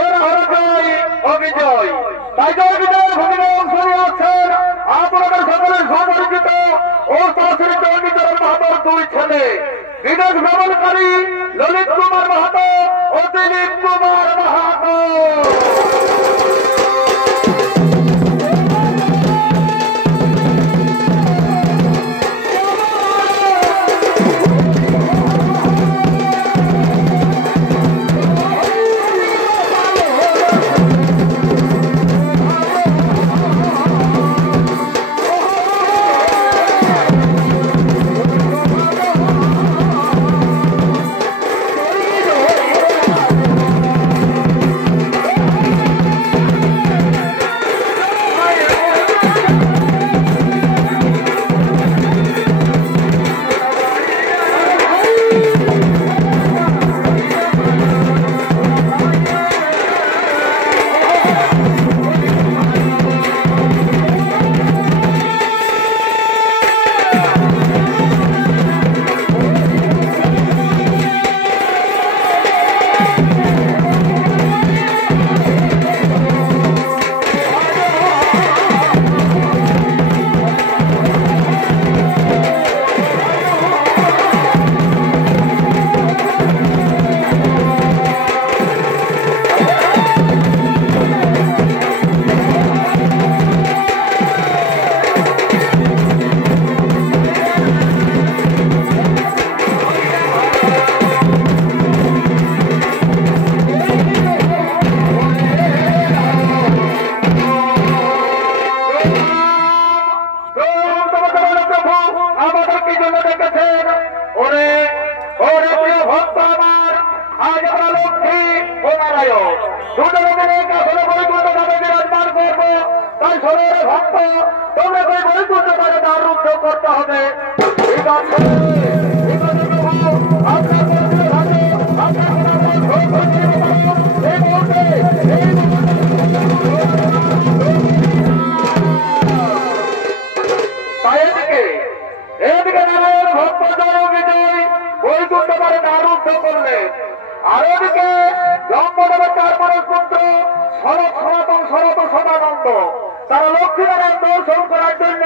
এরা হলো জয় অবিজয়। তাই জয় বিজয়ের ভূমিকা অংশ নিয়ে আছেন আপনাদের সকলের সুপরিচিত ও শাশুড়ি জয়বিজয়ের মাহাতোর দুই ছেলে, বিদেশ ভ্রমণকারী ললিত কুমার মাহাতো ও দিলীপ কুমার মাহাতো। আর এদিকে লম্বদেবের 4 মাসের পুত্র শরৎ সনাতন শরৎ সদানন্দ তারা লক্ষ্মীনারায়ণ দর্শন করার জন্য